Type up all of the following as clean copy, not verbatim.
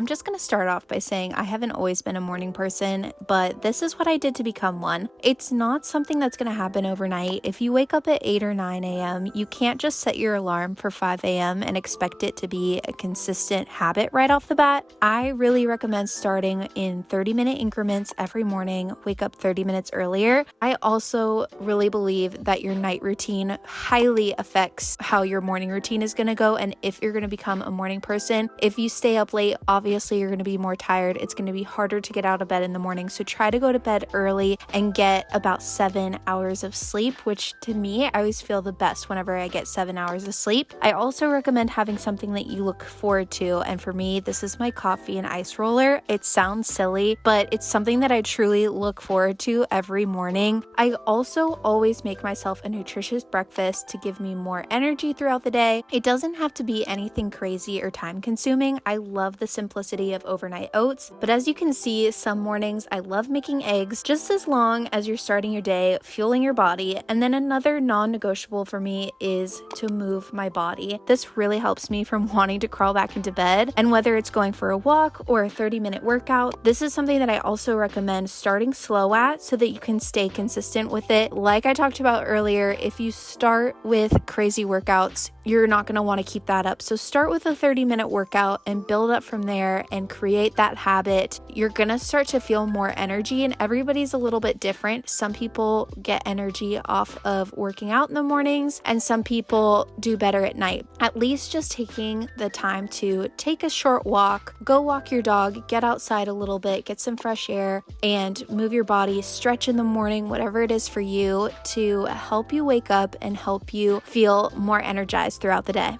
I'm just gonna start off by saying I haven't always been a morning person, but this is what I did to become one. It's not something that's gonna happen overnight. If you wake up at 8 or 9 a.m., you can't just set your alarm for 5 a.m. and expect it to be a consistent habit right off the bat. I really recommend starting in 30-minute increments every morning. Wake up 30 minutes earlier. I also really believe that your night routine highly affects how your morning routine is gonna go, and if you're gonna become a morning person. If you stay up late, obviously you're going to be more tired. It's going to be harder to get out of bed in the morning. So try to go to bed early and get about 7 hours of sleep, which to me, I always feel the best whenever I get 7 hours of sleep. I also recommend having something that you look forward to. And for me, this is my coffee and ice roller. It sounds silly, but it's something that I truly look forward to every morning. I also always make myself a nutritious breakfast to give me more energy throughout the day. It doesn't have to be anything crazy or time consuming. I love the simplicity of overnight oats, but as you can see, some mornings I love making eggs just as long as you're starting your day, fueling your body. And then another non-negotiable for me is to move my body. This really helps me from wanting to crawl back into bed. And whether it's going for a walk or a 30-minute workout, this is something that I also recommend starting slow at so that you can stay consistent with it. Like I talked about earlier, if you start with crazy workouts, you're not going to want to keep that up. So start with a 30-minute workout and build up from there and create that habit. You're going to start to feel more energy, and everybody's a little bit different. Some people get energy off of working out in the mornings, and some people do better at night. At least just taking the time to take a short walk, go walk your dog, get outside a little bit, get some fresh air, and move your body, stretch in the morning, whatever it is for you to help you wake up and help you feel more energized throughout the day.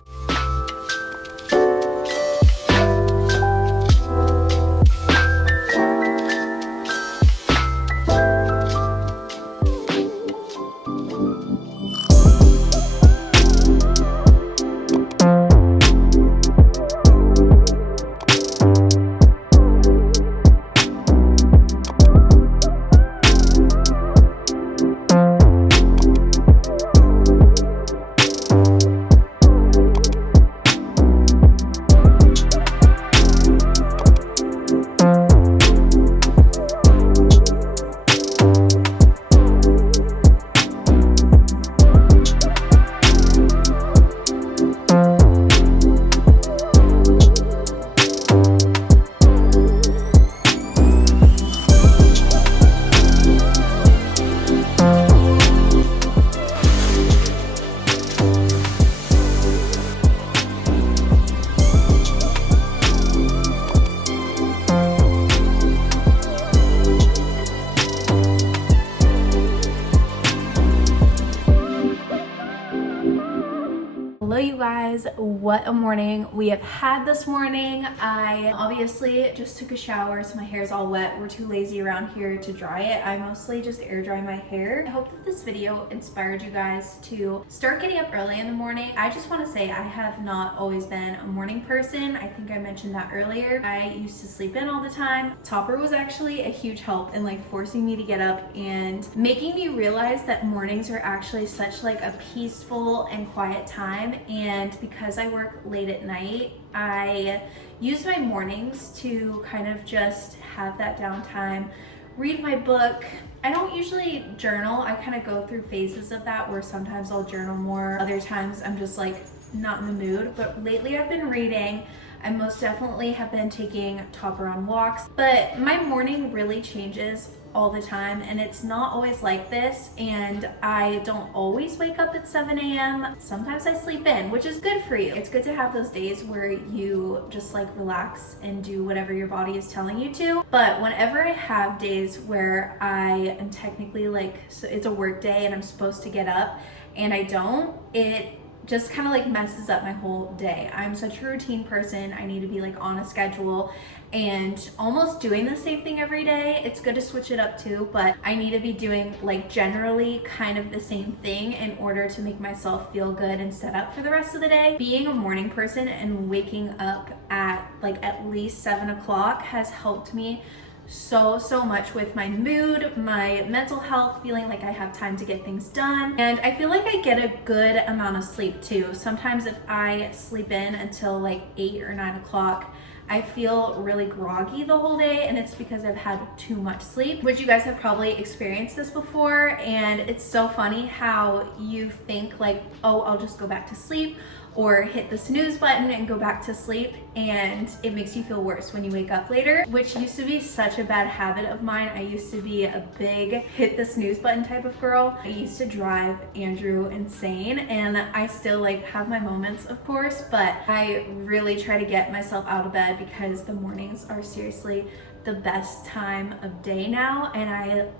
Hello you guys, what a morning we have had this morning. I obviously just took a shower, so my hair is all wet. We're too lazy around here to dry it. I mostly just air dry my hair. I hope that this video inspired you guys to start getting up early in the morning. I just want to say I have not always been a morning person. I think I mentioned that earlier. I used to sleep in all the time. Topper was actually a huge help in like forcing me to get up and making me realize that mornings are actually such like a peaceful and quiet time. And because I work late at night, I use my mornings to kind of just have that downtime, read my book. I don't usually journal. I kind of go through phases of that where sometimes I'll journal more, other times I'm just like not in the mood. But lately I've been reading. I most definitely have been taking Topper on walks, but my morning really changes all the time, and it's not always like this, and I don't always wake up at 7 a.m. Sometimes I sleep in, which is good for you. It's good to have those days where you just like relax and do whatever your body is telling you to. But whenever I have days where I am technically like, so it's a work day and I'm supposed to get up and I don't, it just kind of like messes up my whole day. I'm such a routine person. I need to be like on a schedule and almost doing the same thing every day. It's good to switch it up too, but I need to be doing like generally kind of the same thing in order to make myself feel good and set up for the rest of the day. Being a morning person and waking up at like at least 7 o'clock has helped me so much with my mood, my mental health, feeling like I have time to get things done. And I feel like I get a good amount of sleep too. Sometimes if I sleep in until like 8 or 9 o'clock, I feel really groggy the whole day, and it's because I've had too much sleep, which you guys have probably experienced this before. And it's so funny how you think like, oh, I'll just go back to sleep or hit the snooze button and go back to sleep, and it makes you feel worse when you wake up later, which used to be such a bad habit of mine. I used to be a big hit the snooze button type of girl. I used to drive Andrew insane, and I still like have my moments, of course, but I really try to get myself out of bed because the mornings are seriously the best time of day now, and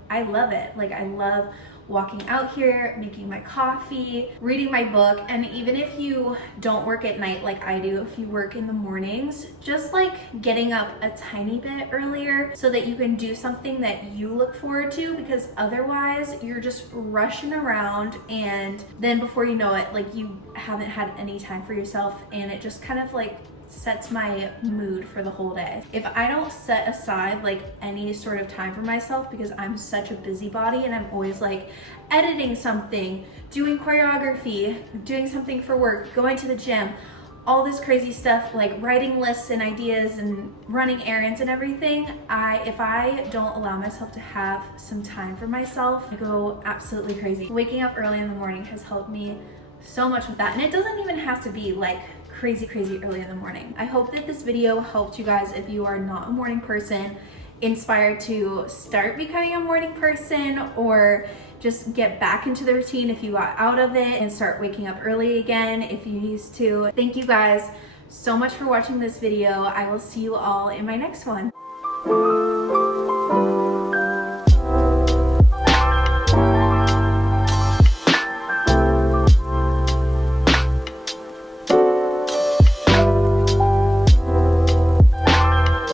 I love it. Like, I love walking out here, making my coffee, reading my book. And even if you don't work at night like I do, if you work in the mornings, just like getting up a tiny bit earlier so that you can do something that you look forward to, because otherwise you're just rushing around, and then before you know it, like, you haven't had any time for yourself, and it just kind of like sets my mood for the whole day. If I don't set aside like any sort of time for myself, because I'm such a busybody and I'm always like editing something, doing choreography, doing something for work, going to the gym, all this crazy stuff, like writing lists and ideas and running errands and everything, if I don't allow myself to have some time for myself, I go absolutely crazy. Waking up early in the morning has helped me so much with that, and it doesn't even have to be like crazy early in the morning. I hope that this video helped you guys, if you are not a morning person, inspired to start becoming a morning person, or just get back into the routine if you got out of it, and start waking up early again if you used to. Thank you guys so much for watching this video. I will see you all in my next one.